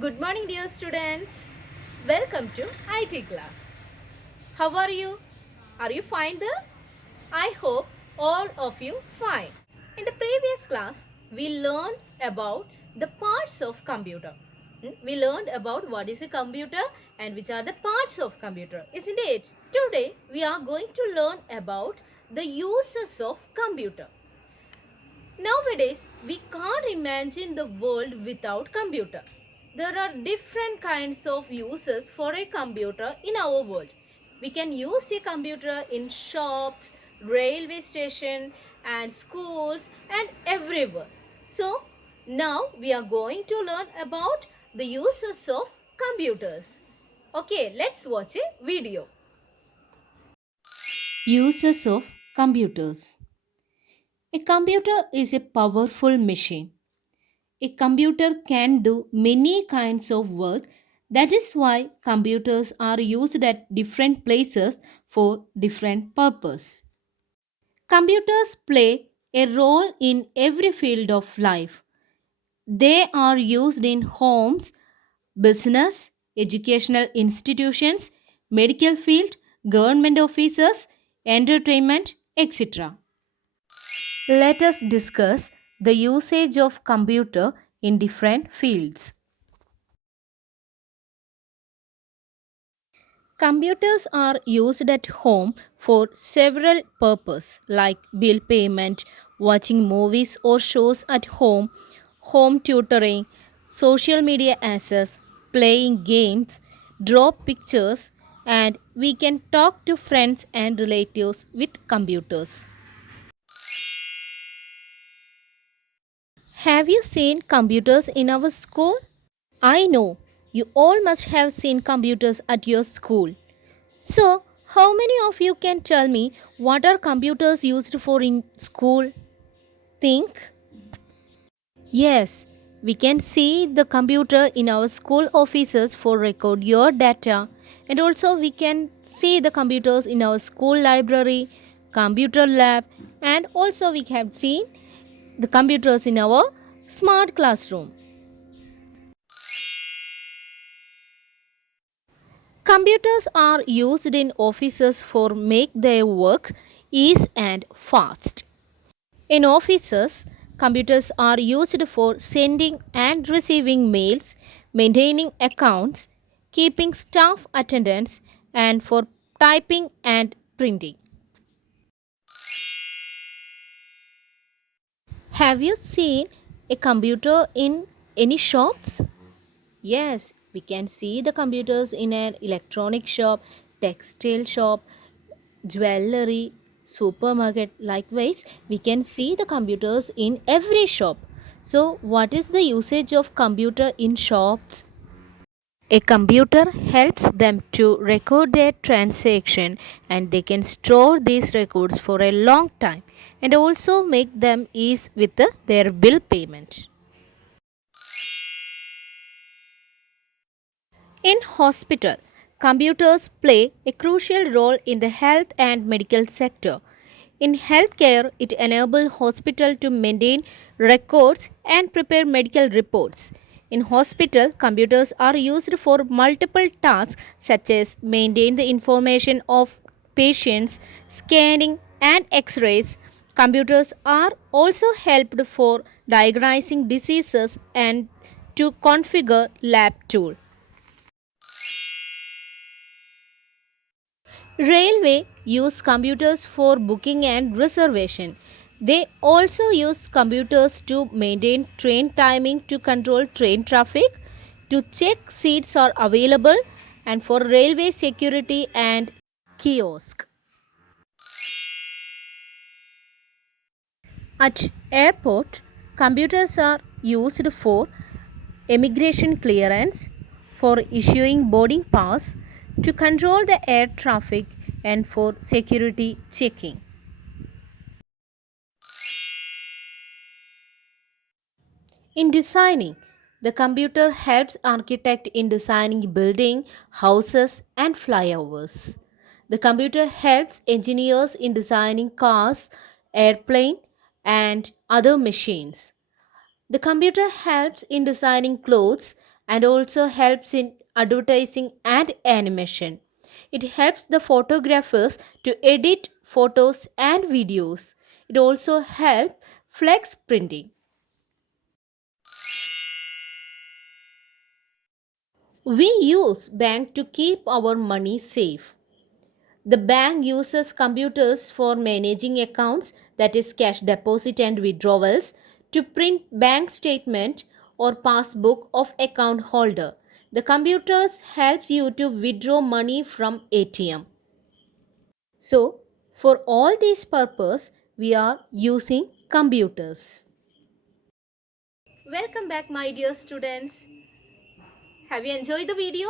Good morning, dear students. Welcome to IT class. How are you? Are you fine there? I hope all of you fine. In the previous class, we learned about the parts of computer. We learned about what is a computer and which are the parts of computer, isn't it? Today, we are going to learn about the uses of computer. Nowadays, we can't imagine the world without computer. There are different kinds of uses for a computer in our world. We can use a computer in shops, railway station and schools and everywhere. So, now we are going to learn about the uses of computers. Okay, let's watch a video. Uses of computers. A computer is a powerful machine. A computer can do many kinds of work. That is why computers are used at different places for different purpose. Computers play a role in every field of life. They are used in homes, business, educational institutions, medical field, government offices, entertainment, etc. Let us discuss the usage of computer in different fields. Computers are used at home for several purposes like bill payment, watching movies or shows at home tutoring, social media access, playing games, draw pictures, and we can talk to friends and relatives with computers. Have you seen computers in our school? I know you all must have seen computers at your school. So, how many of you can tell me what are computers used for in school? Think. Yes, we can see the computer in our school offices for record your data, and also we can see the computers in our school library, computer lab, and also we have seen the computers in our smart classroom. Computers are used in offices for make their work easy and fast. In offices, computers are used for sending and receiving mails, maintaining accounts, keeping staff attendance, and for typing and printing. Have you seen a computer in any shops? Yes, we can see the computers in an electronic shop, textile shop, jewelry, supermarket. Likewise, we can see the computers in every shop. So, what is the usage of computer in shops? A computer helps them to record their transaction and they can store these records for a long time and also make them ease with their bill payment. In hospital, computers play a crucial role in the health and medical sector. In healthcare, it enables hospital to maintain records and prepare medical reports. In hospital, computers are used for multiple tasks such as maintain the information of patients, scanning and x-rays. Computers are also helped for diagnosing diseases and to configure lab tools. Railway use computers for booking and reservation. They also use computers to maintain train timing, to control train traffic, to check seats are available, and for railway security and kiosk. At airport, computers are used for immigration clearance, for issuing boarding pass, to control the air traffic, and for security checking. In designing, the computer helps architect in designing building, houses and flyovers. The computer helps engineers in designing cars, airplane and other machines. The computer helps in designing clothes and also helps in advertising and animation. It helps the photographers to edit photos and videos. It also helps flex printing. We use bank to keep our money safe. The bank uses computers for managing accounts, that is cash deposit and withdrawals, to print bank statement or passbook of account holder. The computers helps you to withdraw money from ATM. So, for all these purpose, we are using computers. Welcome back my dear students. Have you enjoyed the video?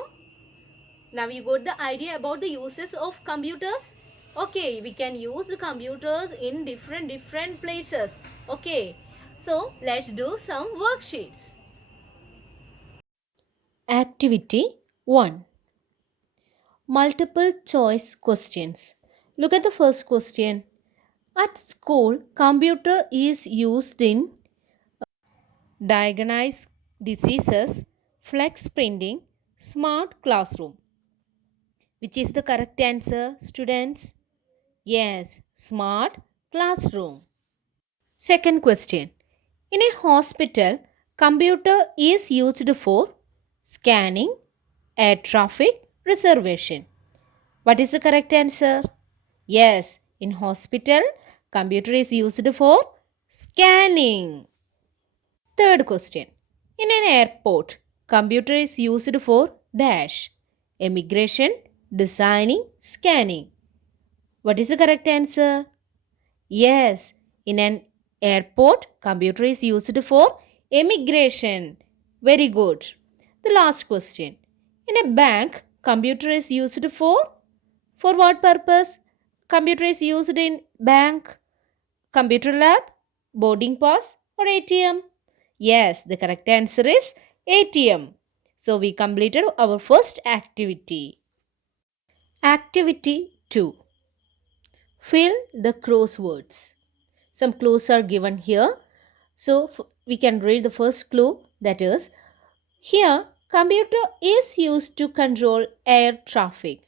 Now you got the idea about the uses of computers? Okay, we can use the computers in different places. Okay, so let's do some worksheets. Activity 1. Multiple choice questions. Look at the first question. At school, computer is used in diagnose diseases, flex printing, smart classroom. Which is the correct answer, students? Yes, smart classroom. Second question. In a hospital, computer is used for scanning, air traffic, reservation. What is the correct answer? Yes, in hospital, computer is used for scanning. Third question. In an airport, computer is used for dash, immigration, designing, scanning. What is the correct answer? Yes, in an airport, computer is used for immigration. Very good. The last question. In a bank, computer is used for what purpose? Computer is used in bank, computer lab, boarding pass or ATM? Yes, the correct answer is ATM. So we completed our first activity. Activity 2. Fill the crosswords. Some clues are given here. So we can read the first clue, that is, here computer is used to control air traffic,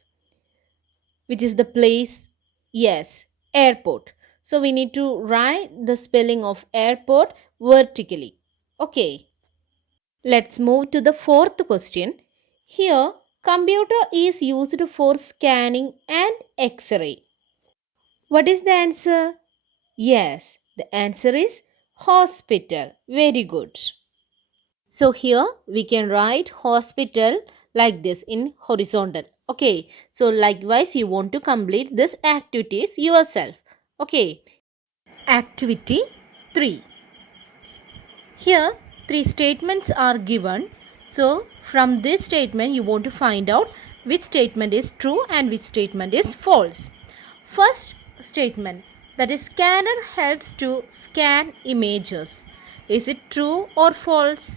which is the place. Yes, airport. So we need to write the spelling of airport vertically. Okay, let's move to the fourth question. Here computer is used for scanning and x-ray. What is the answer? Yes, the answer is hospital. Very good. So here we can write hospital like this in horizontal. Okay. So likewise you want to complete this activities yourself. Okay. Activity 3. Here three statements are given. So from this statement you want to find out which statement is true and which statement is false. First statement, that is scanner helps to scan images. Is it true or false?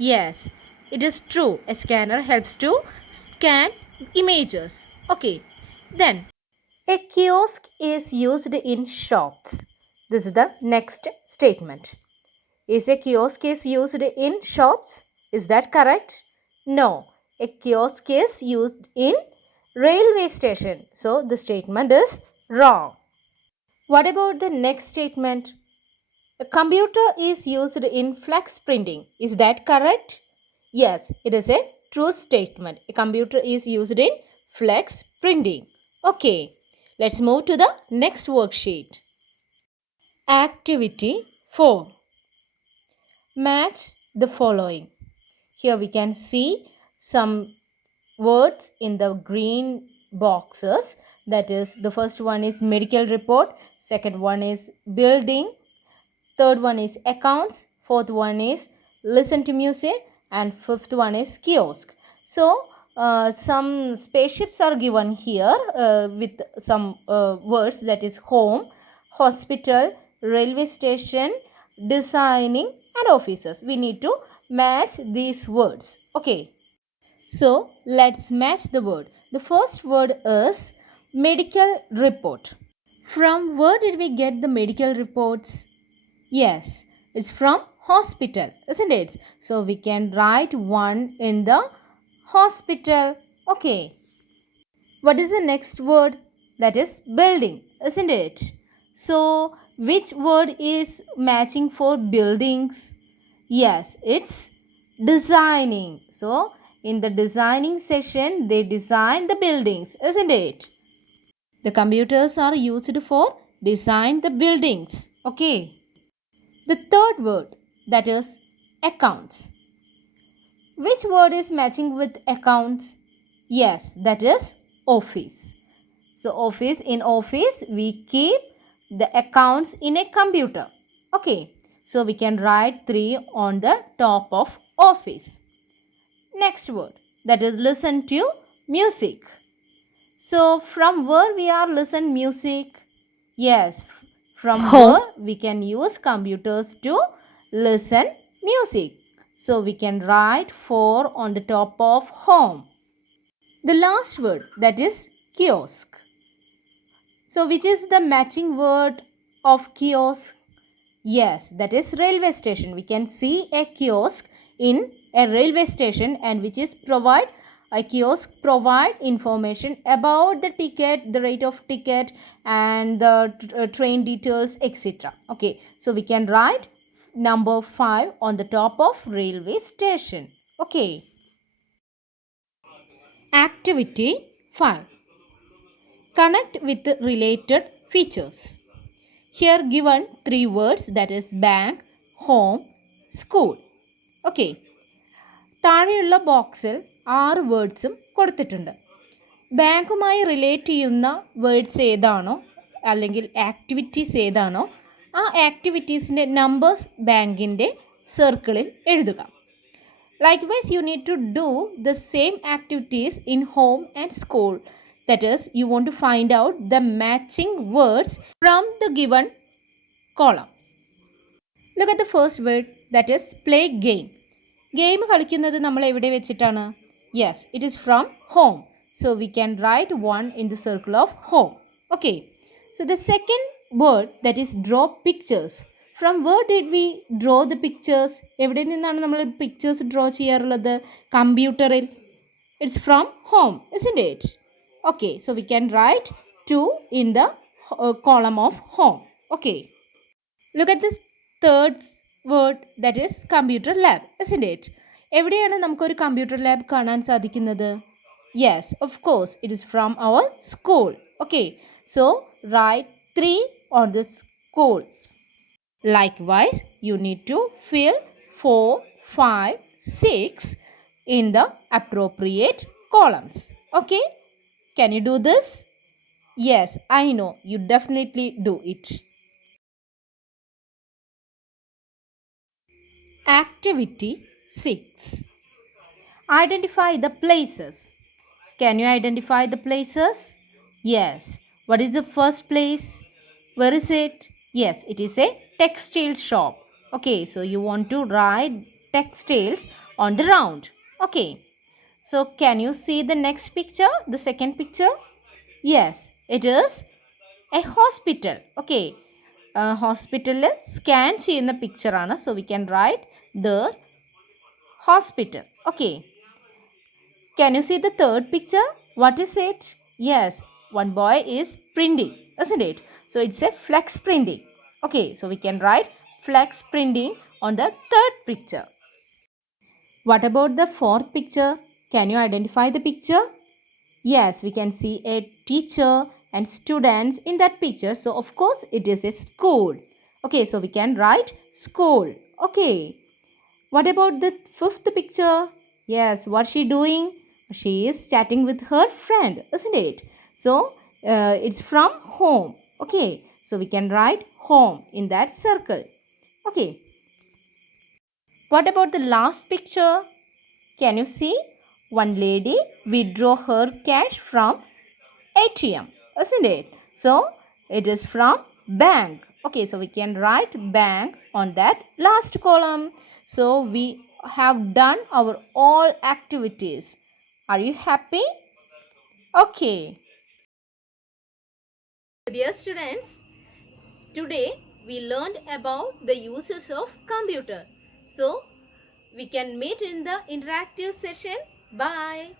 Yes, it is true. A scanner helps to scan images. Okay. Then a kiosk is used in shops. This is the next statement. Is a kiosk is used in shops? Is that correct? No. A kiosk is used in railway station. So the statement is wrong. What about the next statement? A computer is used in flex printing. Is that correct? Yes, it is a true statement. A computer is used in flex printing. Okay, let's move to the next worksheet. Activity 4. Match the following. Here we can see some words in the green boxes. That is, the first one is medical report, second one is building, third one is accounts, fourth one is listen to music, and fifth one is kiosk. So some spaceships are given here with some words, that is home, hospital, railway station, designing and offices. We need to match these words. Okay, so let's match the word. The first word is medical report. From where did we get the medical reports? Yes, it's from hospital, isn't it? So we can write 1 in the hospital. Okay. What is the next word? That is building, isn't it? So which word is matching for buildings? Yes, it's designing. So in the designing section, they design the buildings, isn't it? The computers are used for design the buildings. Okay. The third word, that is accounts. Which word is matching with accounts? Yes, that is office. So office, in office we keep the accounts in a computer. Okay. So we can write 3 on the top of office. Next word, that is listen to music. So from where we are listen music? Yes, from home, where we can use computers to listen music. So we can write 4 on the top of home. The last word, that is kiosk. So which is the matching word of kiosk? Yes, that is railway station. We can see a kiosk in a railway station, and which is provide a kiosk provide information about the ticket, the rate of ticket, and the train details, etc. Okay, so we can write number 5 on the top of railway station. Okay. Activity 5. Connect with related features. Here given 3 words, that is bank, home, school. Okay. താഴെയുള്ള ബോക്സിൽ 6 വേർഡ്സും കൊടുത്തിട്ടുണ്ട്. ബാങ്കുമായി relate ചെയ്യുന്ന words ഏതാണോ അല്ലെങ്കിൽ activities ഏതാണോ ആ ആക്ടിവിറ്റീസിൻ്റെ numbers ബാങ്കിൻ്റെ സർക്കിളിൽ എഴുതുക. Likewise, you need to do the same activities in home and school. That is, you want to find out the matching words from the given column. Look at the first word, that is play game. Game കളിക്കുന്നത് നമ്മൾ എവിടെ വെച്ചിട്ടാണ്? Yes, it is from home. So we can write 1 in the circle of home. Okay. So the second word, that is draw pictures. From where did we draw the pictures? എവിടെ നിന്നാണ് നമ്മൾ pictures draw ചെയ്യാറുള്ളത്? കമ്പ്യൂട്ടറിൽ. It's from home, isn't it? Okay, so we can write 2 in the column of home. Okay. Look at the third word, that is computer lab, isn't it? എവിടെയാണ് നമുക്കൊരു computer lab കാണാൻ സാധിക്കുന്നത്? Yes, of course, it is from our school. Okay, so write 3 on the school. Likewise, you need to fill 4, 5, 6 in the appropriate columns. Okay, can you do this? Yes, I know you definitely do it. Activity 6. Identify the places. Can you identify the places? Yes. What is the first place? Where is it? Yes, it is a textile shop. Okay, so you want to write textiles on the round. Okay. So can you see the next picture? The second picture? Yes, it is a hospital. Okay. Hospital scan ചെയ്യുന്ന picture ആണ്. So we can write the hospital. Okay. Can you see the third picture? What is it? Yes, one boy is printing, isn't it? So it's a flex printing. Okay, so we can write flex printing on the third picture. What about the fourth picture? Can you identify the picture? Yes, we can see a teacher and students in that picture. So of course it is a school. Okay, so we can write school. Okay. What about the fifth picture? Yes, what's she doing? She is chatting with her friend, isn't it? So it's from home. Okay, so we can write home in that circle. Okay. What about the last picture? Can you see? One lady withdraw her cash from ATM, isn't it? So it is from bank. Okay, so we can write bank on that last column. So we have done our all activities. Are you happy? Okay. Dear students, today we learned about the uses of computer. So we can meet in the interactive session. Bye.